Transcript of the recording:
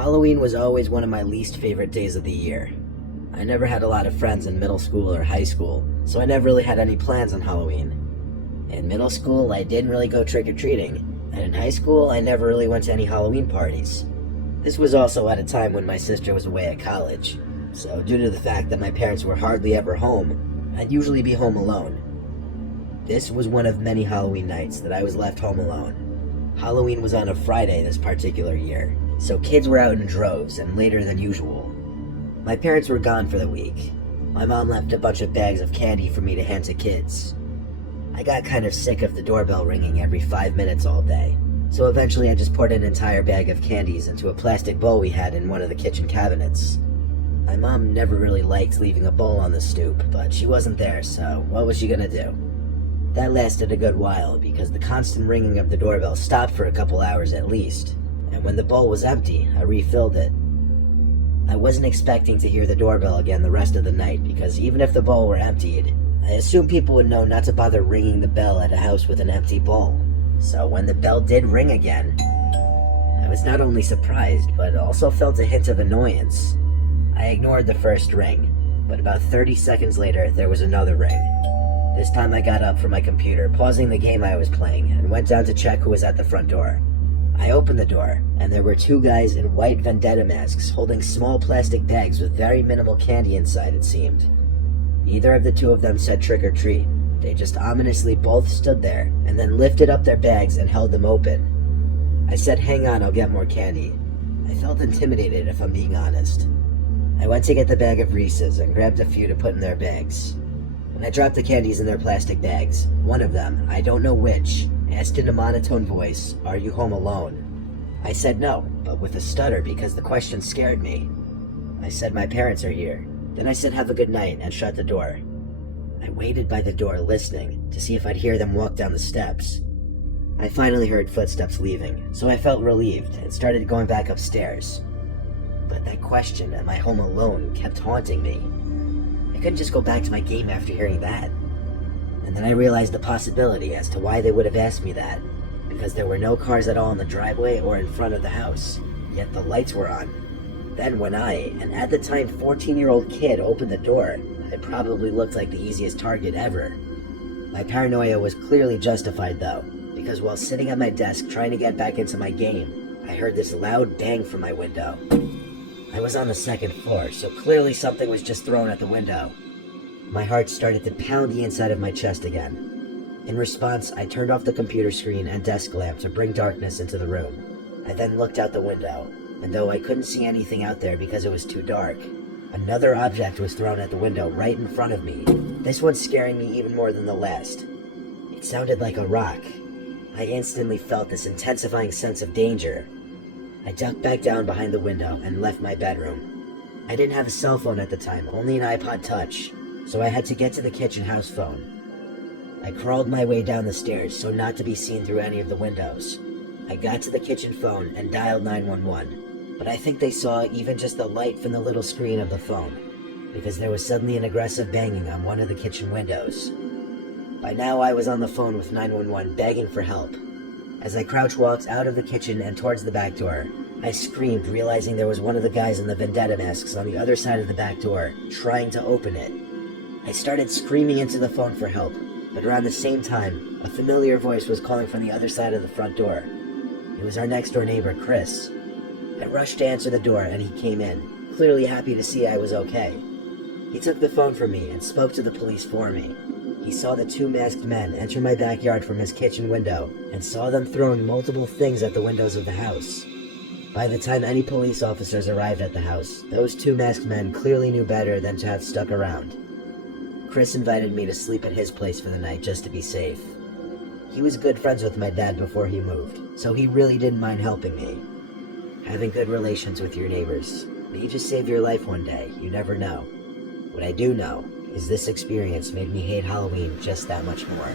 Halloween was always one of my least favorite days of the year. I never had a lot of friends in middle school or high school, so I never really had any plans on Halloween. In middle school, I didn't really go trick-or-treating, and in high school, I never really went to any Halloween parties. This was also at a time when my sister was away at college, so due to the fact that my parents were hardly ever home, I'd usually be home alone. This was one of many Halloween nights that I was left home alone. Halloween was on a Friday this particular year, so kids were out in droves and later than usual. My parents were gone for the week. My mom left a bunch of bags of candy for me to hand to kids. I got kind of sick of the doorbell ringing every 5 minutes all day, so eventually I just poured an entire bag of candies into a plastic bowl we had in one of the kitchen cabinets. My mom never really liked leaving a bowl on the stoop, but she wasn't there, so what was she gonna do? That lasted a good while because the constant ringing of the doorbell stopped for a couple hours at least, and when the bowl was empty, I refilled it. I wasn't expecting to hear the doorbell again the rest of the night because even if the bowl were emptied, I assumed people would know not to bother ringing the bell at a house with an empty bowl. So when the bell did ring again, I was not only surprised, but also felt a hint of annoyance. I ignored the first ring, but about 30 seconds later, there was another ring. This time I got up from my computer, pausing the game I was playing, and went down to check who was at the front door. I opened the door, and there were two guys in white vendetta masks holding small plastic bags with very minimal candy inside, it seemed. Neither of the two of them said trick or treat. They just ominously both stood there, and then lifted up their bags and held them open. I said, "Hang on, I'll get more candy." I felt intimidated, if I'm being honest. I went to get the bag of Reese's and grabbed a few to put in their bags. When I dropped the candies in their plastic bags, one of them, I don't know which, asked in a monotone voice, "Are you home alone?" I said no, but with a stutter because the question scared me. I said, "My parents are here." Then I said, "Have a good night," and shut the door. I waited by the door listening to see if I'd hear them walk down the steps. I finally heard footsteps leaving, so I felt relieved and started going back upstairs. But that question, "Am I home alone?" kept haunting me. I couldn't just go back to my game after hearing that. And then I realized the possibility as to why they would have asked me that, because there were no cars at all in the driveway or in front of the house, yet the lights were on. Then when I, an at the time 14-year-old kid, opened the door, I probably looked like the easiest target ever. My paranoia was clearly justified though, because while sitting at my desk trying to get back into my game, I heard this loud bang from my window. I was on the second floor, so clearly something was just thrown at the window. My heart started to pound the inside of my chest again. In response, I turned off the computer screen and desk lamp to bring darkness into the room. I then looked out the window, and though I couldn't see anything out there because it was too dark, another object was thrown at the window right in front of me, this one scaring me even more than the last. It sounded like a rock. I instantly felt this intensifying sense of danger. I ducked back down behind the window and left my bedroom. I didn't have a cell phone at the time, only an iPod Touch, so I had to get to the kitchen house phone. I crawled my way down the stairs so not to be seen through any of the windows. I got to the kitchen phone and dialed 911, but I think they saw even just the light from the little screen of the phone, because there was suddenly an aggressive banging on one of the kitchen windows. By now I was on the phone with 911 begging for help. As I crouch walked out of the kitchen and towards the back door, I screamed, realizing there was one of the guys in the vendetta masks on the other side of the back door, trying to open it. I started screaming into the phone for help, but around the same time, a familiar voice was calling from the other side of the front door. It was our next-door neighbor, Chris. I rushed to answer the door, and he came in, clearly happy to see I was okay. He took the phone from me and spoke to the police for me. He saw the two masked men enter my backyard from his kitchen window and saw them throwing multiple things at the windows of the house. By the time any police officers arrived at the house, those two masked men clearly knew better than to have stuck around. Chris invited me to sleep at his place for the night just to be safe. He was good friends with my dad before he moved, so he really didn't mind helping me. Having good relations with your neighbors may just save your life one day, you never know. What I do know is this experience made me hate Halloween just that much more.